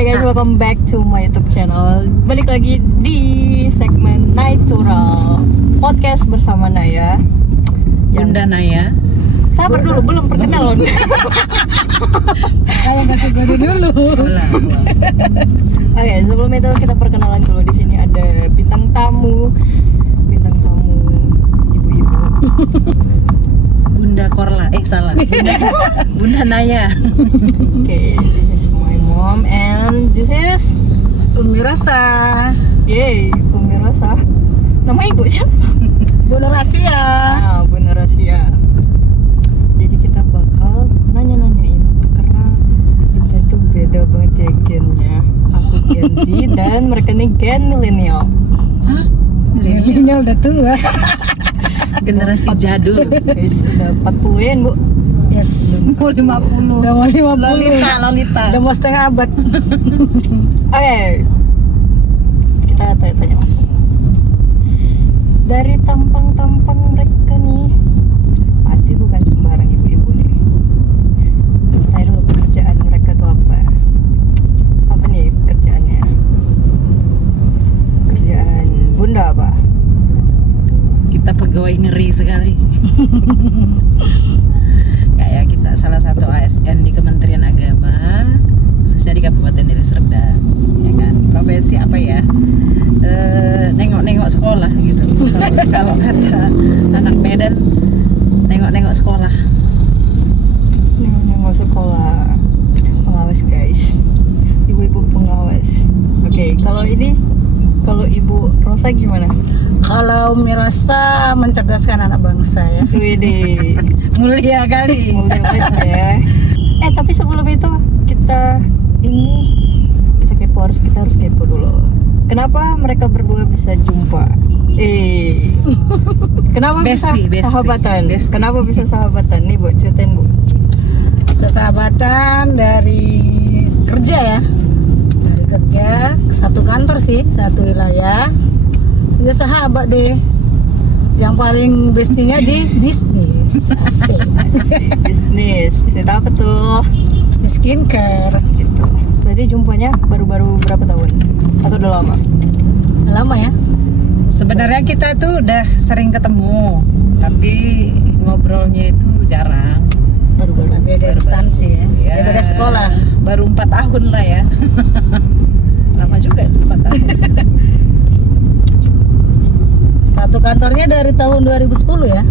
Hai guys, welcome back to my YouTube channel. Balik lagi di segmen Natural Podcast bersama Naya. Bunda Naya. Sabar dulu, belum perkenalan. Kalau kasih gue dulu. Oke, sebelum itu kita perkenalan dulu. Di sini ada bintang tamu ibu-ibu. Bunda Korla, salah. Bunda Naya. Oke, this is my mom and this is Umi Rosa. yay, Umi Rosa. Nama ibu siapa? Bu Nurasia. Ah, Bu Nurasia. Jadi kita bakal nanya-nanyain karena kita tuh beda banget ya gennya. Aku Gen Z dan mereka nih Gen milenial. Hah? Milenial udah tua. Generasi jadul. Guys, udah 40-an, Bu. Yes. Umur 50. Udah mau 50. Lolita. Udah mau setengah abad. Oke. Kita tanya-tanya langsung. Dari tampang-tampang mereka nih, pasti bukan sembarang ibu-ibu nih. Tanya dulu pekerjaan mereka tuh apa? Apa nih pekerjaannya? Kerjaan Bunda apa? Kita pegawai ngeri sekali. Kayak kita salah satu ASN di Kementerian Agama, khususnya di Kabupaten Deli Serdang, ya kan. Profesi apa ya? Nengok-nengok sekolah gitu. Kalau kata anak Medan, nengok-nengok sekolah. Nengok sekolah. Pengawas guys. Ibu-ibu pengawas. Oke, kalau Ibu Rosa gimana? Kalau Umi Rosa mencerdaskan anak bangsa ya. Wede. Mulia kali. Mulia banget ya. Tapi sebelum itu kita harus kepo dulu. Kenapa mereka berdua bisa jumpa? Kenapa bisa Bestie. sahabatan? Kenapa bisa sahabatan? Nih Bu, ceritain Bu. Sesahabatan dari kerja ya. Dari kerja satu kantor sih, satu wilayah. Ya sahabat deh. Yang paling bestinya di bisnis. Asik. Bisnis apa tuh? Bisnis skincare. Gitu. Berarti jumpanya baru-baru berapa tahun? Atau udah lama? Lama ya? Sebenarnya kita tuh udah sering ketemu, tapi ngobrolnya itu jarang. Baru-baru beda instansi ya. Ya, Beda sekolah. Baru 4 tahun lah ya. Lama juga itu 4 tahun. Satu kantornya dari tahun 2010 ya?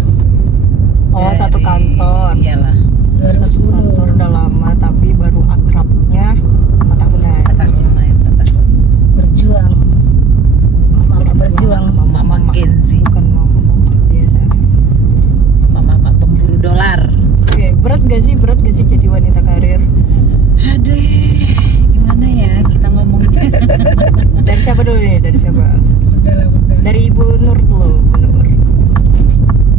Oh, satu kantor. Iyalah. Satu kantor 2010. udah lama, tapi baru akrabnya 4 tahunan. 4 tahun lah ya, 4 tahun. Berjuang. Mama berjuang. Mama Gen Z. Bukan mama biasa. Mama pemburu dolar. Oke, berat gak sih jadi wanita karir? Aduh, gimana ya kita ngomongnya? Dari siapa dulu nih? Dari siapa? Udah. Dari Ibu Nur dulu, Bu Nur.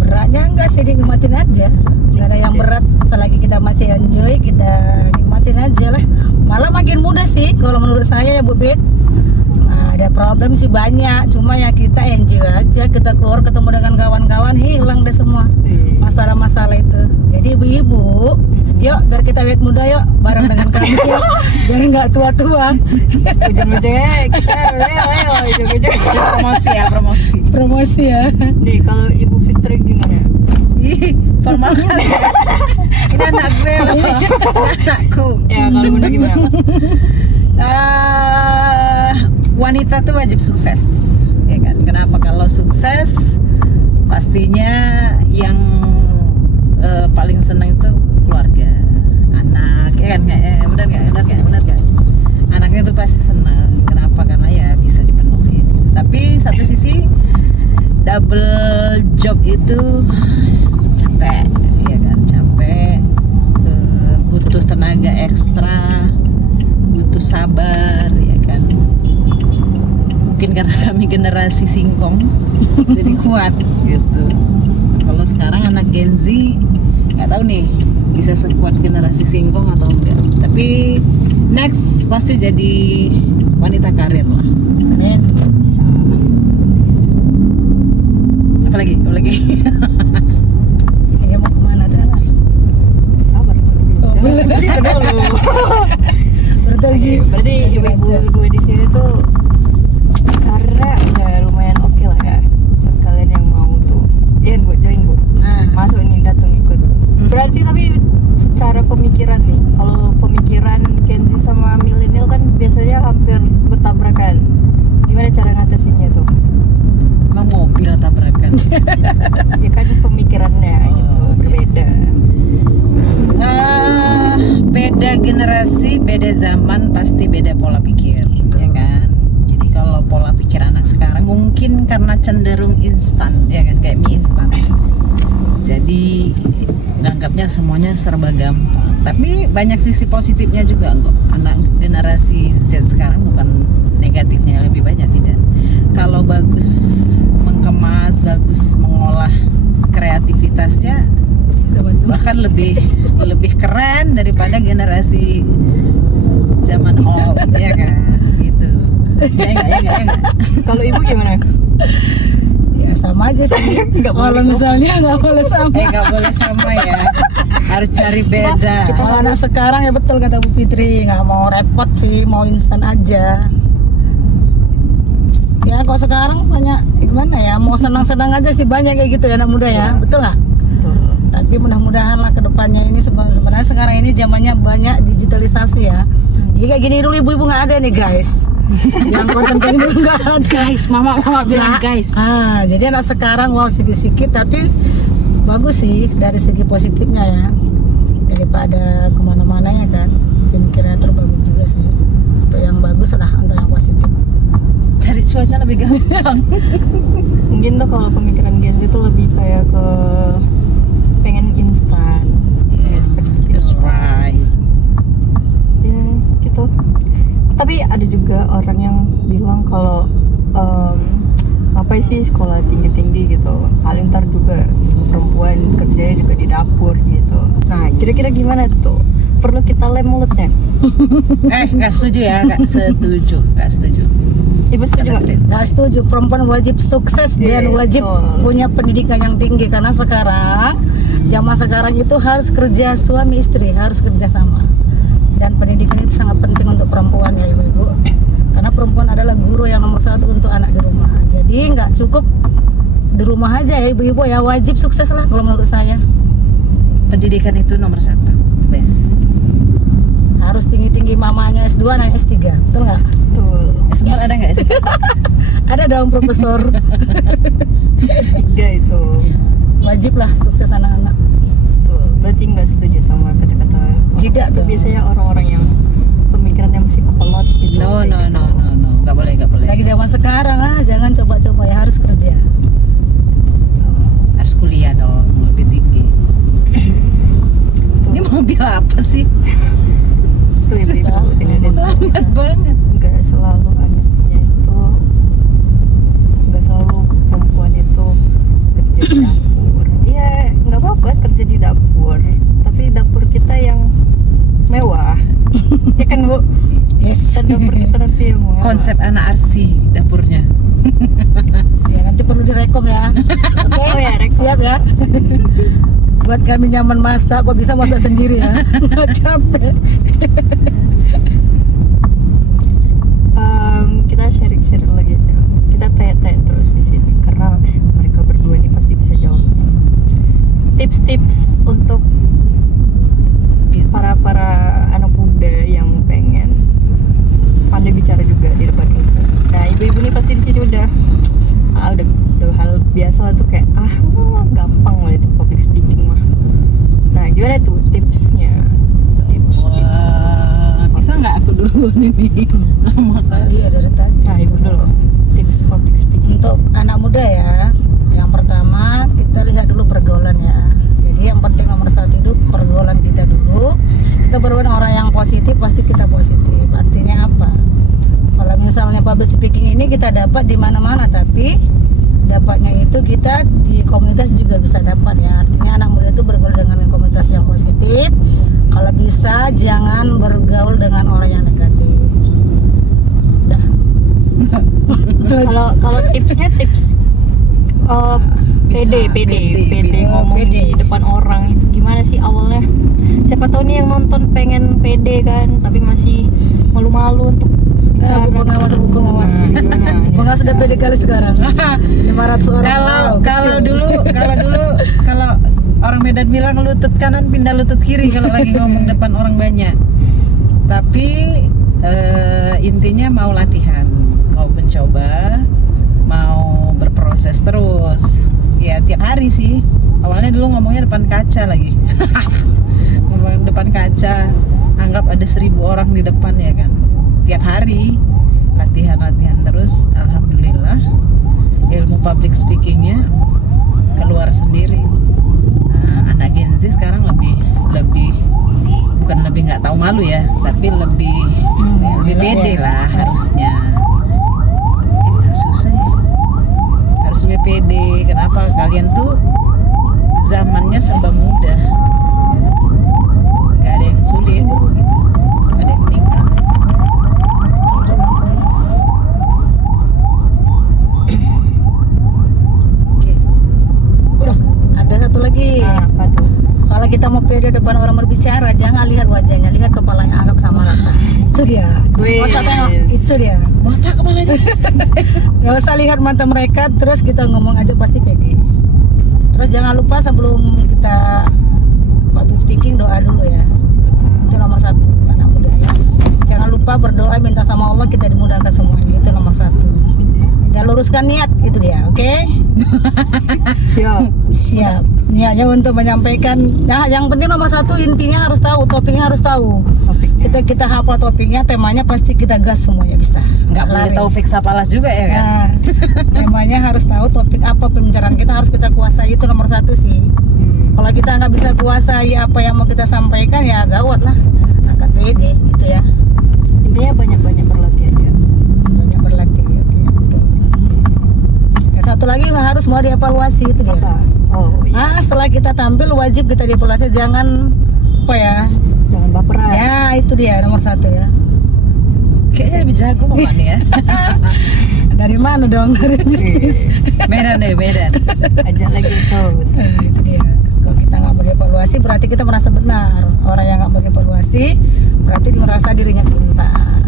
Beratnya enggak sih, nikmatin aja. Gak ada yang berat, selagi kita masih enjoy, kita nikmatin aja lah. Malah makin mudah sih kalau menurut saya ya Bu Bet. Nah, ada problem sih banyak, cuma ya kita enjoy aja, kita keluar ketemu dengan kawan-kawan, hilang deh semua masalah-masalah itu. Jadi ibu-ibu, yuk biar kita awet muda yuk, bareng dengan kami yuk, biar nggak tua-tua. Ujung-ujungnya kita ujung-ujungnya. Promosi. Promosi ya. Nih, kalau Ibu Fitri gimana? Ih, formal kali ya. Ini anak gue loh. Ini anakku. Ya, kalau Bunda gimana? Wanita tuh wajib sukses, ya kan? Kenapa? Kalau sukses pastinya yang paling seneng itu keluarga, anak, ya kan? Benar nggak? Anaknya tuh pasti senang. Kenapa? Karena ya bisa dipenuhi. Tapi satu sisi double job itu capek, ya kan? Capek, butuh tenaga ekstra, butuh sabar, ya kan? Mungkin karena kami generasi singkong jadi kuat gitu. Kalau sekarang anak Gen Z nggak tahu nih bisa sekuat generasi singkong atau enggak, tapi next pasti jadi wanita karir lah. Amin. Apalagi Ini mau kemana dah? Sabar. Oh, belum. Betul Oke, gitu. berarti ibu-ibu gue di sini tuh karena udah lumayan oke lah ya buat kalian yang mau tuh. Iya bu, join bu. Nah, Masuk nih datang ikut. Berarti tapi secara pemikiran nih, kalau pemikiran Gen Z sama milenial kan biasanya hampir bertabrakan. Gimana cara ngatasinnya tuh? Emang mobil tabrakan. Ya kan pemikirannya gitu berbeda. Beda generasi, beda zaman, pasti beda pola pikir, ya kan? Jadi kalau pola pikir anak sekarang mungkin karena cenderung instan, ya kan, kayak mie instan. Jadi nganggapnya semuanya serba gampang. Tapi banyak sisi positifnya juga kok. Anak generasi Z sekarang bukan negatifnya, lebih banyak tidak. Kalau bagus mengemas, bagus mengolah kreativitasnya, bahkan lebih keren daripada generasi zaman old, ya kan, gitu. Ya enggak. Kalau ibu gimana? ya sama aja sih. Nggak boleh Kalau kok. misalnya nggak boleh sama. Nggak boleh sama ya, harus cari beda. Kalau anak sekarang ya betul kata Bu Fitri, nggak mau repot sih, mau instan aja. Ya kalau sekarang banyak gimana ya, mau senang-senang aja sih, banyak kayak gitu ya anak muda ya, betul nggak? Betul. Tapi mudah-mudahan lah kedepannya ini sebenarnya sekarang ini zamannya banyak digitalisasi ya. Jadi kayak gini dulu ibu-ibu nggak ada nih guys. Yang konten dulu nggak ada. Guys, mama bilang guys. Jadi anak sekarang wow sedikit-sedikit tapi bagus sih dari segi positifnya ya. Daripada kemana-mana ya kan. Tim kreator bagus juga sih. Untuk yang bagus lah, untuk yang positif. Cari cuannya lebih gampang. Mungkin tuh kalau pemikiran Gen Z itu lebih kayak ke pengen instan. That's right. Ya gitu. Tapi ada juga orang yang bilang kalau ngapain sih sekolah tinggi-tinggi gitu, paling ntar juga perempuan kerjanya juga di dapur gitu. Nah kira-kira gimana tuh, perlu kita lem mulutnya? Nggak setuju ya, nggak setuju. Ibu setuju nggak? Nggak setuju, perempuan wajib sukses Iya, dan wajib betul. punya pendidikan yang tinggi karena sekarang zaman sekarang itu harus kerja suami istri, harus kerja sama. Dan pendidikan itu sangat penting untuk perempuan ya ibu-ibu. Karena perempuan adalah guru yang nomor satu untuk anak di rumah. Jadi nggak cukup di rumah aja ya ibu-ibu ya, wajib sukses lah kalau menurut saya. Pendidikan itu nomor 1, best. Harus tinggi-tinggi, mamanya S2, anaknya S3, betul nggak? Betul. Semua ada nggak sih? Ada dong profesor. 3 itu. Wajib lah sukses anak-anak. Betul. Berarti nggak setuju sama kata-kata Tidak itu dong. biasanya orang-orang yang pemikirannya masih kolot gitu. No, kayak gitu. nggak boleh. Lagi zaman sekarang jangan coba-coba ya, harus kerja. Harus kuliah dong, lebih tinggi. Ini mobil apa sih? Tuh ibu-ibu ini ada Banget banget. nggak selalu anaknya itu, nggak selalu perempuan itu kerja di dapur. Iya nggak apa-apa kerja di dapur, tapi dapur kita yang mewah. Ya kan bu? Yes. Kan dapur kita nanti yang mewah. Konsep anak arsi dapurnya. Ya nanti perlu direkom ya. Oke. Oh ya, rekom. Siap ya. Buat kami nyaman masak, kok bisa masak sendiri ya? Nggak capek. Kita sharing-sharing lagi aja. Kita tanya-tanya terus di sini karena mereka berdua ini pasti bisa jawab. Tips-tips untuk para anak muda yang pengen pandai bicara juga di depan umum. Nah ibu-ibu ini pasti di sini udah hal biasa lah tuh kayak gampang lah itu public speaking mah. Nah gimana tuh tipsnya? Tips. Bisa nggak aku dulu ini? Lama kali. Iya dari tadi. Nah ibu dulu tips public speaking. Untuk anak muda ya, yang pertama kita lihat dulu pergaulan ya. Jadi yang penting nomor 1 itu pergaulan kita dulu. Kita berhubungan orang yang positif, pasti kita positif. Artinya apa? Kalau misalnya public speaking ini kita dapat di mana-mana, tapi dapatnya itu kita di komunitas juga bisa dapat ya. Artinya anak muda itu bergaul dengan komunitas yang positif. Kalau bisa jangan bergaul dengan orang yang negatif. Dah. Kalau tipsnya tips pede ngomong pede. di depan orang itu gimana sih awalnya? Siapa tahu nih yang nonton pengen pede kan, tapi masih malu-malu untuk bicara. Bu pengawas. Gimana? Pengawas udah pede kali sekarang. 500 orang. Kalau dulu kalau orang Medan bilang lutut kanan pindah lutut kiri kalau lagi ngomong depan orang banyak. Tapi intinya mau latihan, mau mencoba, mau berproses terus. Ya tiap hari sih. Awalnya dulu ngomongnya depan kaca lagi. Ngomong depan kaca, anggap ada 1000 orang di depan ya kan. Tiap hari latihan terus. Alhamdulillah ilmu public speakingnya keluar sendiri. Nah, anak Gen Z sekarang lebih bukan lebih nggak tahu malu ya, tapi lebih pede lah harusnya. Susah ya. Harus lebih pede. Kenapa? Kalian tuh zamannya serba mudah. Gak ada yang sulit. Ada yang meningkat. Oke. Terus ada satu lagi. Apa tuh? Kalau kita mau pede depan orang berbicara, jangan lihat wajahnya, lihat kepalanya, anggap sama rata. Itu dia. Wih. Gak usah tengok, itu dia. Botak kepalanya. Gak usah lihat mata mereka, terus kita ngomong aja pasti pede. Terus jangan lupa sebelum kita public speaking doa dulu ya. Itu nomor 1 anak muda ya. Jangan lupa berdoa minta sama Allah kita dimudahkan semuanya. Itu nomor 1. Dan luruskan niat itu dia, oke? Siap. Niatnya untuk menyampaikan. Nah, yang penting nomor 1 intinya harus tahu, topiknya harus tahu. Topiknya. Kita hafal topiknya, temanya pasti kita gas semuanya bisa. Nggak boleh tahu fix apalas juga ya kan? Nah, temanya harus tahu topik apa pembicaraan kita harus kita kuasai, itu nomor 1 sih. Kalau kita nggak bisa kuasai apa yang mau kita sampaikan ya gawat lah, agak pede gitu ya. Intinya banyak-banyak berlatih aja. Banyak berlatih, oke, betul. Yang satu lagi harus mau dievaluasi itu dia. Apa? Oh iya. Setelah kita tampil wajib kita dievaluasi, jangan apa ya? Jangan baperan. Ya itu dia nomor 1 ya. Kayaknya lebih jago Mama nih ya. Dari mana dong? Dari bisnis. Medan. Ajak lagi terus. Itu dia. Kalau kita nggak mau dievaluasi berarti kita merasa benar. Orang yang nggak mau dievaluasi berarti dia merasa dirinya pintar.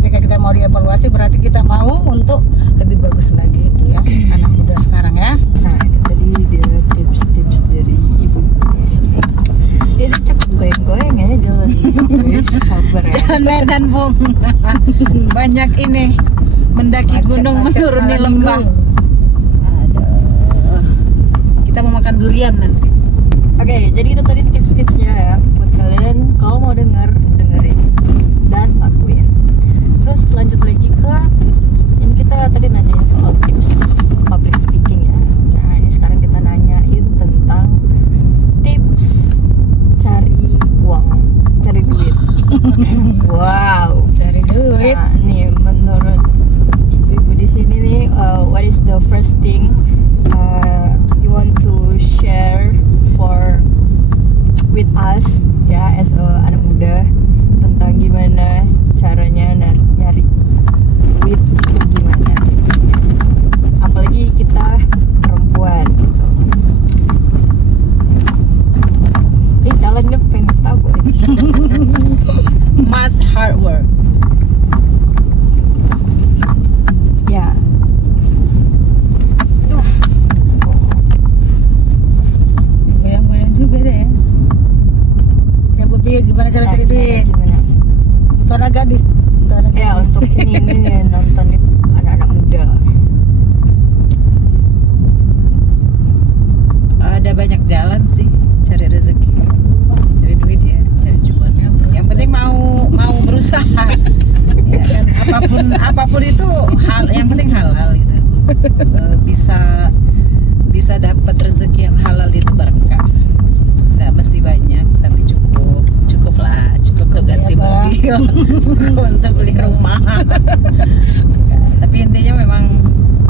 Ketika kita mau dievaluasi berarti kita mau untuk lebih bagus lagi itu ya. Anak muda sekarang ya. Nah itu tadi dia tips-tips dari ibu di sini. Dia cukup goyang-goyang ya jalan. Sabar ya. Jalan Medan Bung. Banyak ini mendaki gunung Macet, menuruni jalan lembah. dulu. Aduh. Kita mau makan durian nanti. Oke, jadi itu tadi tips-tipsnya ya buat kalian kalau mau dengerin dan lakuin. Terus lanjut lagi ke ini, kita tadi nanyain soal tips public speaking ya. Nah ini sekarang kita nanyain tentang tips cari duit. Wow. Cari duit. Nah, nih menurut ibu-ibu di sini nih, what is the first thing you want to share with us ya as a anak muda tentang gimana caranya nyari duit itu gimana? Apalagi kita perempuan. Ini jalannya pengen tahu nih. Must hard work. Ya. Goyang-goyang juga deh ya. Kayak Bu Pit, gimana cara cari duit? Gimana? Untuk anak gadis. Ya untuk ini nonton anak-anak muda. Ada banyak jalan sih cari rezeki, cari duit ya, cari cuan. Yang penting mau berusaha. Ya kan, apapun itu hal yang penting halal gitu. Bisa dapat rezeki yang halal itu berkah. Nggak mesti banyak, tapi cukup lah, cukup untuk ganti Ya, Bang. mobil, cukup untuk beli rumah. Tapi intinya memang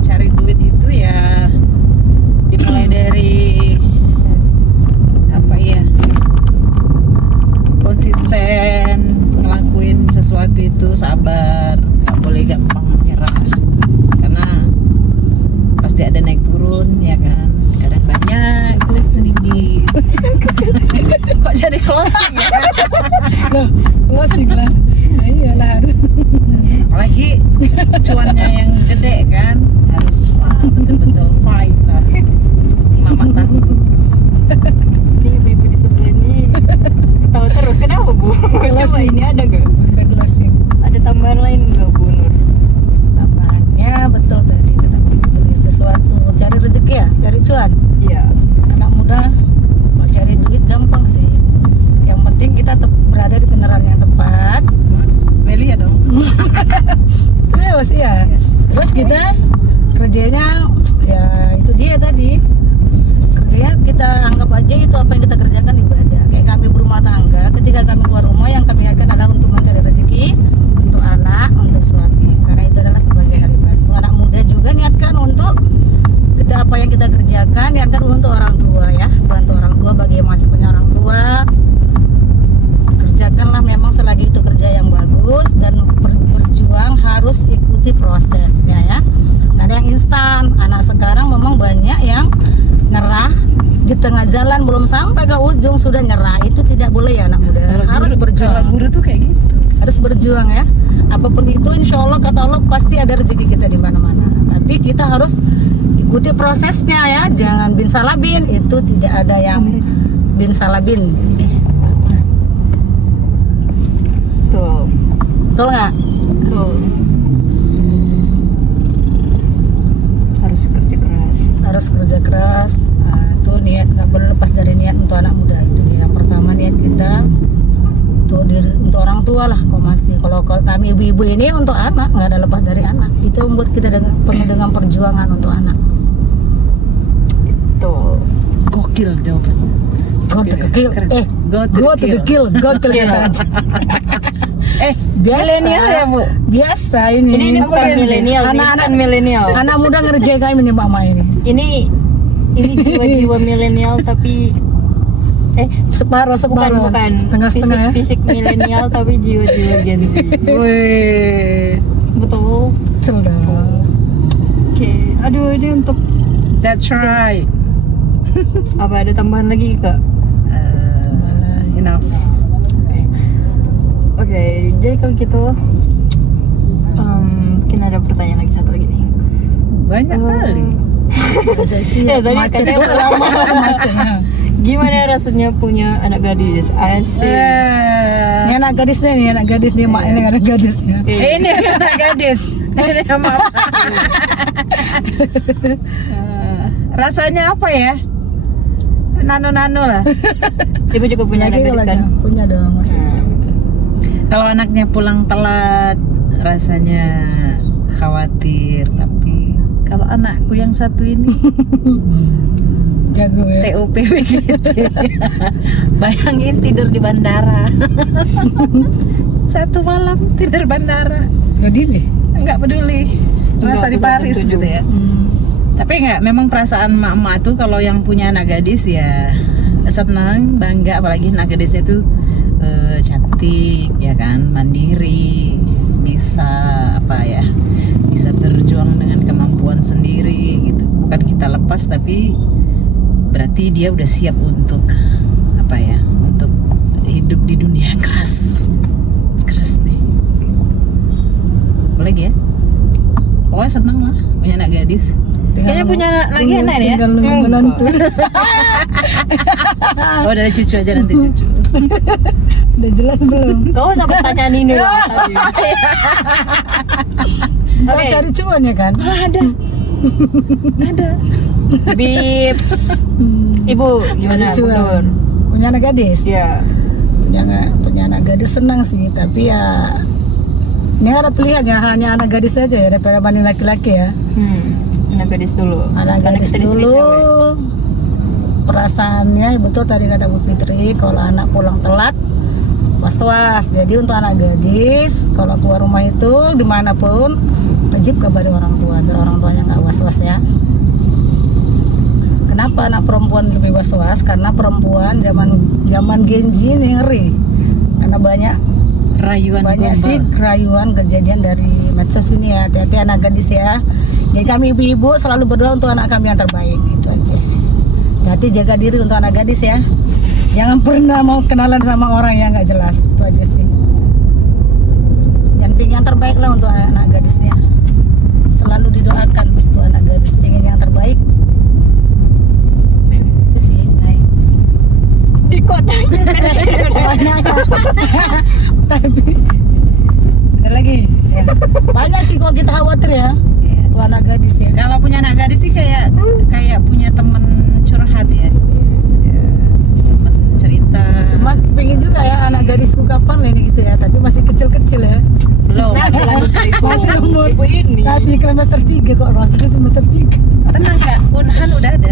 cari duit itu ya dimulai dari apa ya, konsisten ngelakuin sesuatu itu, sabar, nggak boleh gampang menyerah karena pasti ada naik turun ya kan, kadang banyak terus sedikit. Kok jadi closing ya? Loh, closing lah. Nah, iyalah harus. Apalagi cuannya yang gede kan, harus betul-betul fight. Mama tahu. Nih ibu di sebelah ini tahu terus kenapa Bu? Coba ini ada nggak? Kita jelasin. Ada tambahan lain nggak Bu Nur? Tambahannya betul tadi kita beli sesuatu, cari rezeki ya, cari cuan. Iya. Anak muda mau cari duit gampang sih. Yang penting kita berada di kendaraan yang tepat. Beli ya dong. Serius ya. Terus kita kerjanya ya itu dia tadi. Kerjanya kita anggap aja itu apa yang kita kerjakan ibadah. Kayak kami berumah tangga, ketika kami keluar rumah yang kami akan adalah untuk mencari rezeki untuk anak, untuk suami. Karena itu adalah sebagai hari bantu. Anak muda juga niatkan untuk kita apa yang kita kerjakan niatkan untuk orang tua ya, bantu orang tua bagi yang masih punya orang tua. Kerjakanlah memang selagi itu kerja yang bagus dan berjuang harus ikuti prosesnya ya. Nggak ada yang instan. Anak sekarang memang banyak yang nyerah di tengah jalan, belum sampai ke ujung sudah nyerah. Itu tidak boleh ya anak muda. Harus berjuang. Kalau guru tuh kayak gitu. Harus berjuang ya. Apapun itu insya Allah kata Allah pasti ada rezeki kita di mana-mana. Tapi kita harus ikuti prosesnya ya. Jangan bin salah bin. Itu tidak ada yang bin salah bin. Tuh. Betul nggak? Tuh. Harus kerja keras. Harus kerja keras. Nah, itu niat, nggak boleh lepas dari niat untuk anak muda. Itu yang pertama, niat kita untuk diri, untuk orang tua lah. Kalau kami ibu-ibu ini untuk anak, nggak ada lepas dari anak. Itu membuat kita penuh dengan perjuangan untuk anak. Itu. Gokil jawabannya. Go to the kill. Go to the kill. Go to the kill. Biasa. Milenial ya Bu? Biasa ini. Ini bukan milenial, Anak-anak bukan milenial. Anak muda ngerjain kami nih mama ini. Ini jiwa-jiwa milenial tapi Separuh. bukan Setengah-setengah ya. fisik milenial tapi jiwa-jiwa Gen Z. Wih. Betul. Betul dong. Oke, aduh ini untuk That's right. apa ada tambahan lagi Kak? Enough. Oke, jadi kalau gitu mungkin ada pertanyaan lagi satu lagi nih. Banyak kali. Ya, tadi Macet katanya tuh lama macetnya. Gimana rasanya punya anak gadis? Asik. Ini anak gadisnya nih, anak gadis nih mak, ini anak gadisnya. Ini anak gadis. Ini sama apa? Rasanya apa ya? Nano-nano lah. Ibu juga punya anak gadis kan? Punya dong masih. Kalau anaknya pulang telat, rasanya khawatir. Tapi kalau anakku yang satu ini Jago ya. TOP begitu. Bayangin tidur di bandara. Satu malam tidur bandara. Gak dili. Enggak peduli. Rasa di Paris gitu ya. Tapi enggak, memang perasaan emak-emak tuh kalau yang punya anak gadis ya senang, bangga, apalagi anak gadisnya tuh cantik ya kan, mandiri, bisa apa ya, bisa berjuang dengan kemampuan sendiri gitu. Bukan kita lepas tapi berarti dia udah siap untuk apa ya, untuk hidup di dunia yang keras nih. Boleh ya? Pokoknya seneng lah punya anak gadis. Kayaknya punya lagi anak ya? Tinggal nunggu menantu. Oh, udah ada cucu aja, nanti cucu. Udah jelas belum? Kau usah pertanyaan ini loh tadi. Mau Oke. cari cuan ya kan? Ada. Bip. Ibu gimana? Cari cuan. Nur? Punya anak gadis? Ya. Punya anak gadis senang sih, tapi ya ini ada pilihan ya, hanya anak gadis saja ya daripada banding laki-laki ya. Anak gadis dulu. Anak gadis kita disebut dulu. cewek. Perasaannya betul tadi kata Bu Fitri, kalau anak pulang telat was-was. Jadi untuk anak gadis kalau keluar rumah itu dimanapun wajib kabari orang tua biar orang tuanya nggak was-was ya. Kenapa anak perempuan lebih was-was? Karena perempuan zaman Gen Z ini ngeri. Karena banyak sih kerayuan kejadian dari medsos ini ya. Hati-hati anak gadis ya. Jadi kami ibu-ibu selalu berdoa untuk anak kami yang terbaik, itu aja. Hati jaga diri untuk anak gadis ya. Jangan pernah mau kenalan sama orang yang nggak jelas, itu aja sih. pengen yang terbaik lah untuk anak-anak gadisnya. Selalu didoakan untuk anak gadis pengen yang terbaik. Itu sih, naik. Di kota. Banyak. Tapi ada lagi. Ya. Banyak sih kok kita khawatir ya. Untuk anak gadis ya. Kalau punya anak gadis sih kayak punya teman curhat ya. Teman cerita. Cuma pengen juga ya anak gadisku kapan lah ini gitu ya. Tapi masih kecil-kecil ya. Belum. Masih umur Ibu ini. masih semester 3 kok, rasanya semester 3. Tenang Kak, Unhan udah ada.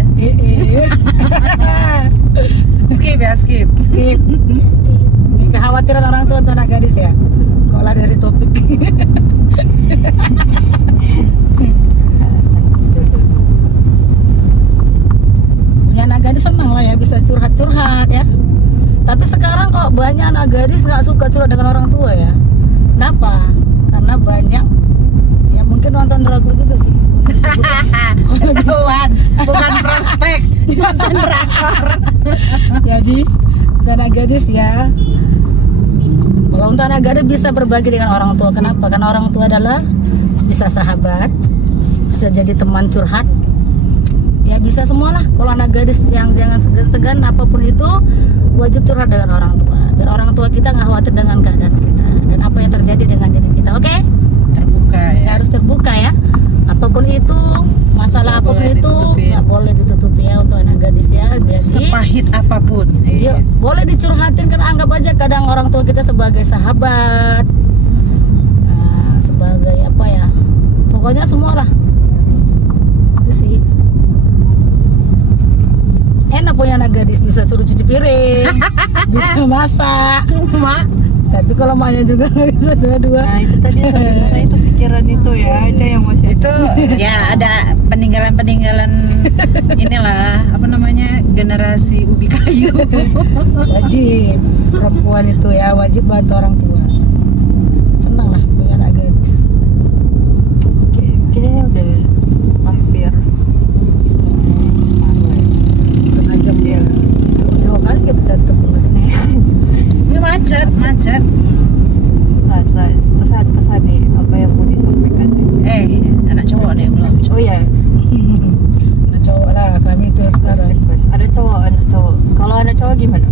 Skip ya, skip. Skip. Ini kekhawatiran orang tua untuk anak gadis ya. Kalau lari dari topik. Ya anak gadis senang lah ya bisa curhat-curhat ya. Tapi sekarang kok banyak anak gadis nggak suka curhat dengan orang tua ya. Kenapa? Karena banyak ya mungkin nonton drakor juga sih. Ketahuan, bukan prospek, nonton drakor. Jadi untuk anak gadis ya. Kalau untuk anak gadis bisa berbagi dengan orang tua. Kenapa? Karena orang tua adalah bisa sahabat, bisa jadi teman curhat. Ya bisa semualah. Kalau anak gadis yang jangan segan-segan apapun itu wajib curhat dengan orang tua. Biar orang tua kita nggak khawatir dengan keadaan kita dan apa yang terjadi dengan diri kita. Oke? Terbuka ya. Ya, harus terbuka ya. Apapun itu, masalah Nggak apapun boleh itu ditutupin. nggak boleh ditutupi ya untuk anak gadis ya. Jadi Sepahit apapun. dia Yes. boleh dicurhatin karena anggap aja kadang orang tua kita sebagai sahabat, nah, sebagai apa ya, pokoknya semua lah. Itu sih. Enak punya anak gadis bisa suruh cuci piring, bisa masak. Mak, Tapi kalau maknya juga nggak bisa dua-dua. Nah itu tadi sebenarnya itu pikiran itu ya, itu yang masih itu ya ada peninggalan inilah apa namanya generasi ubi kayu. Wajib perempuan itu ya wajib bantu orang tua. Senang lah punya anak gadis. Oke, kayaknya udah hampir setengah jam dia. Jauh kali kita datang ke sini. Ini macet. Las, pesan nih apa yang mau disampaikan? Anak cowok nih belum. Oh ya, Nah, cowok lah kami itu sekarang. request. Ada anak cowok. Kalau anak cowok gimana?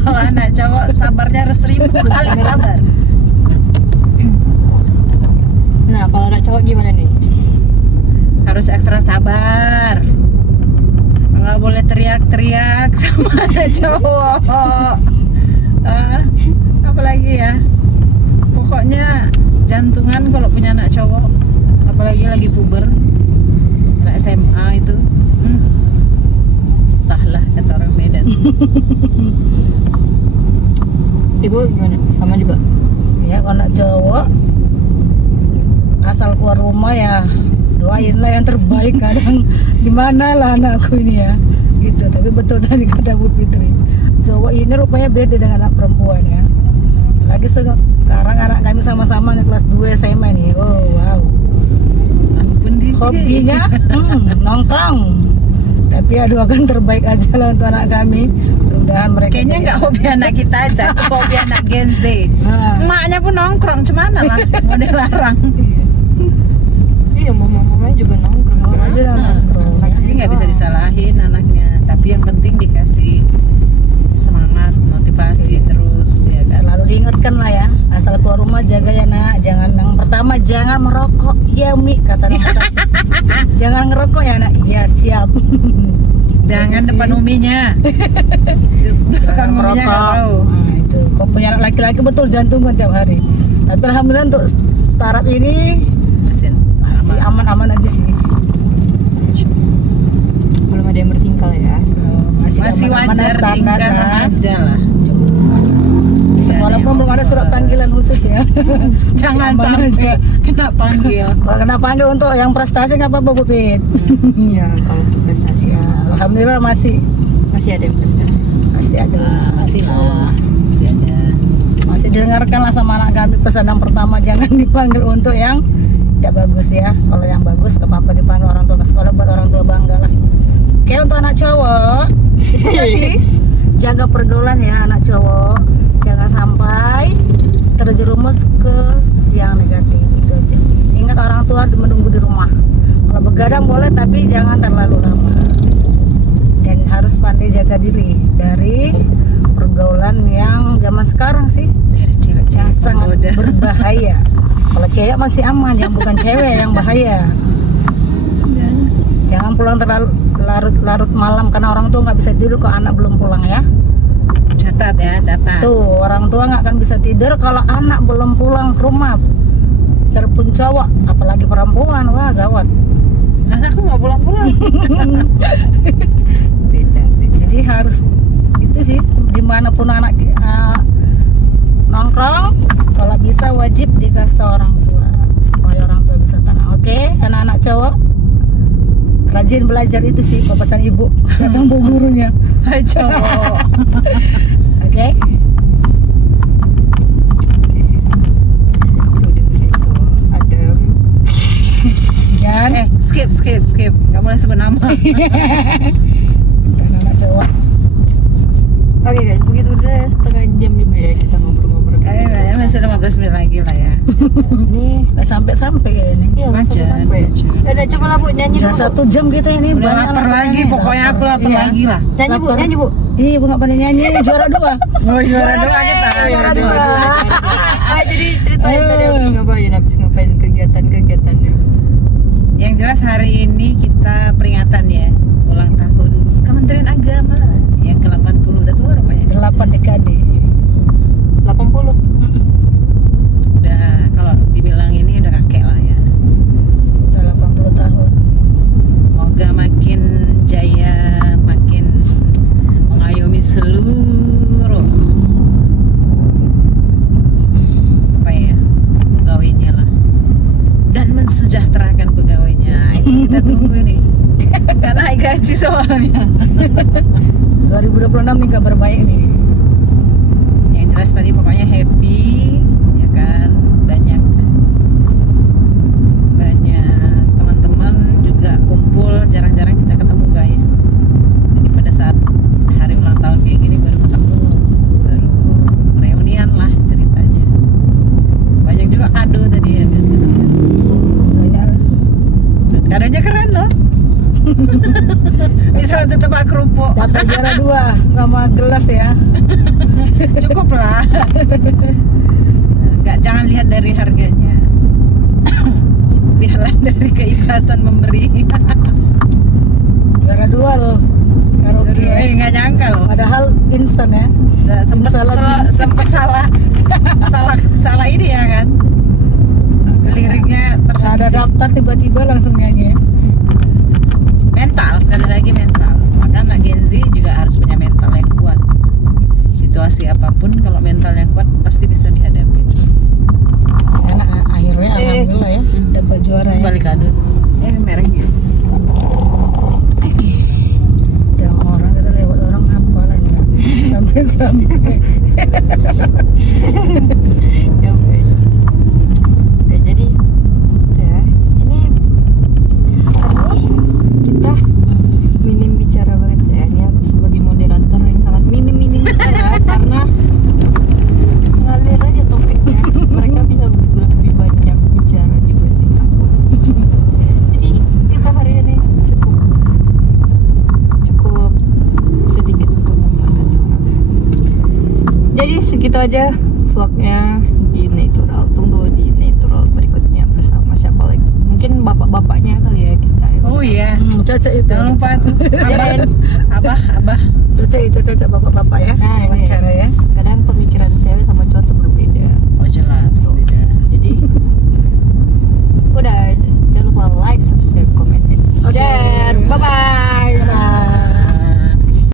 Kalau anak cowok sabarnya harus 1000 kali sabar. Nah kalau anak cowok gimana nih? Harus ekstra sabar. Nggak boleh teriak-teriak sama anak cowok. Apalagi ya. Pokoknya jantungan kalau punya anak cowok, apalagi lagi puber, anak SMA itu. Entahlah kata orang Medan. Ibu gimana? Sama juga. Ya kalau anak cowok asal keluar rumah ya doainlah yang terbaik. Kadang gimana lah anakku ini ya gitu. Tapi betul tadi kata Bu Fitri, cowok ini rupanya beda dengan anak perempuan ya. Lagi sekarang anak kami sama-sama nih kelas 2 SMA nih. Oh wow, Ampun Didi. hobinya nongkrong. Tapi ya doakan terbaik aja lah untuk anak kami. Mudah-mudahan mereka Kayaknya jadi- nggak hobi anak kita aja, itu hobi anak Gen Z. Nah, Emaknya pun nongkrong, cuman lah mau dilarang. Iya, mama-mamanya juga nongkrong. aja lah nongkrong. Jadi nggak bisa disalahin anaknya, tapi yang penting dikasih semangat, motivasi terus ya kan. Selalu diingatkan lah ya, asal keluar rumah jaga ya nak. Jangan yang pertama jangan merokok. Iya Mi kata nomor 1. Jangan ngerokok ya nak. Iya siap. Jangan Itu sih. depan uminya. Depan uminya nggak tahu. Nah itu, kau punya anak laki-laki betul jantungan tiap hari. Tapi alhamdulillah untuk startup ini Masih masih aman-aman aja sih. Belum ada yang bertingkal ya. Masih aman-aman wajar standar tingkah lah. aja lah. Walaupun belum ada surat panggilan khusus ya. Jangan Aman sampai aja. kena panggil. Kalau kena panggil untuk yang prestasi nggak apa-apa Bu Pit. Iya, kalau untuk prestasi Ya, alhamdulillah masih masih ada yang prestasi. masih ada. Masih Insya lah, Allah. masih ada. Masih didengarkan lah sama anak kami pesan yang pertama jangan dipanggil untuk yang tidak bagus ya. Kalau yang bagus gak apa-apa dipanggil orang tua ke sekolah buat orang tua bangga lah. Oke untuk anak cowok itu ya sih jaga pergaulan ya anak cowok, jangan sampai terjerumus ke yang negatif. Itu aja sih. Ingat orang tua menunggu di rumah. Kalau begadang boleh tapi jangan terlalu lama. Dan harus pandai jaga diri dari pergaulan yang zaman sekarang sih, Dari cewek yang sangat udah. berbahaya. Kalau cewek masih aman, yang bukan cewek yang bahaya. Jangan pulang terlalu larut malam karena orang tua nggak bisa tidur kalau anak belum pulang ya. Catat ya, catat. Tuh, orang tua nggak akan bisa tidur kalau anak belum pulang ke rumah. Biarpun cowok, apalagi perempuan, wah gawat. Anakku nggak pulang-pulang. Beda. Jadi harus itu sih, dimanapun anak nongkrong, kalau bisa wajib dikasih tahu orang tua supaya orang tua bisa tenang. Oke, anak-anak cowok rajin belajar itu sih pesan ibu datang bu gurunya. Hai cowok. Oke. Udah begitu adem. Dan Skip. Nggak boleh sebut nama. anak-anak cowok. Oke guys, begitu udah setengah jam juga ya kita ngobrol-ngobrol. Ayo, ya, masih 15 menit lagi lah ya. Ini Nggak sampai kayak ini. iya nggak Macet. sampai. Udah coba lah Bu nyanyi Udah dulu. 1 jam kita ini. Udah banyak lapar anak lagi, nyanyi. pokoknya aku lapar Iya. lagi lah. Nyanyi Bu, Lapar. nyanyi Bu. Ih, Bu nggak pada nyanyi, juara 2. Oh, juara dua kita. Juara dua. Ah, jadi ceritain tadi habis ngapain kegiatan-kegiatannya. Yang jelas hari ini kita peringatan ya ulang tahun Kementerian Agama yang ke-80 udah tua rupanya. 8 dekade. 80. Udah kalau dibilang ini udah kakek lah ya. Udah 80 tahun. Semoga makin jaya, makin mengayomi seluruh apa ya pegawainya lah dan mensejahterakan pegawainya. Itu kita tunggu nih. Gak naik gaji soalnya. 2026 nih kabar baik nih. Yang jelas tadi pokoknya happy ya kan, banyak teman-teman juga kumpul, jarang-jarang kita ketemu guys. Jadi pada saat hari ulang tahun kayak gini baru ketemu, baru reunian lah ceritanya. Banyak juga kado tadi ya kan. Banyak. Kadonya keren loh. Bisa untuk tebak kerupuk. Dapat juara 2 sama gelas ya. Cukup lah. Jangan lihat dari harganya. Lihatlah dari keikhlasan memberi. Juara 2 loh. Karaoke. Nggak nyangka loh. Padahal instan ya. Sempet Salah. salah ini ya kan. Liriknya Ada daftar tiba-tiba langsung nyanyi. mental, sekali lagi mental. Maka anak Gen Z juga harus punya mental yang kuat. Situasi apapun kalau mentalnya kuat pasti bisa dihadapi. Karena akhirnya alhamdulillah ya dapat juara ya. Balik kado. Mereknya. Yang orang kita lewat orang apa lah ya. Sampai. Nyampe. Ya, jadi ya ini hari kita minim bicara banget ya. Ini aku sebagai moderator yang sangat minim bicara karena ngalir aja topiknya. Mereka bisa lebih banyak bicara dibanding aku. Jadi kita hari ini cukup sedikit untuk mengangkat suara. Jadi segitu aja vlognya di Natural. Tunggu di Natural berikutnya bersama siapa lagi? Mungkin bapak-bapaknya kali ya kita. Oh iya. Cocok itu. Jangan lupa tuh. Abah. Cocok itu bapak-bapak ya. Nah, ini. Wawancara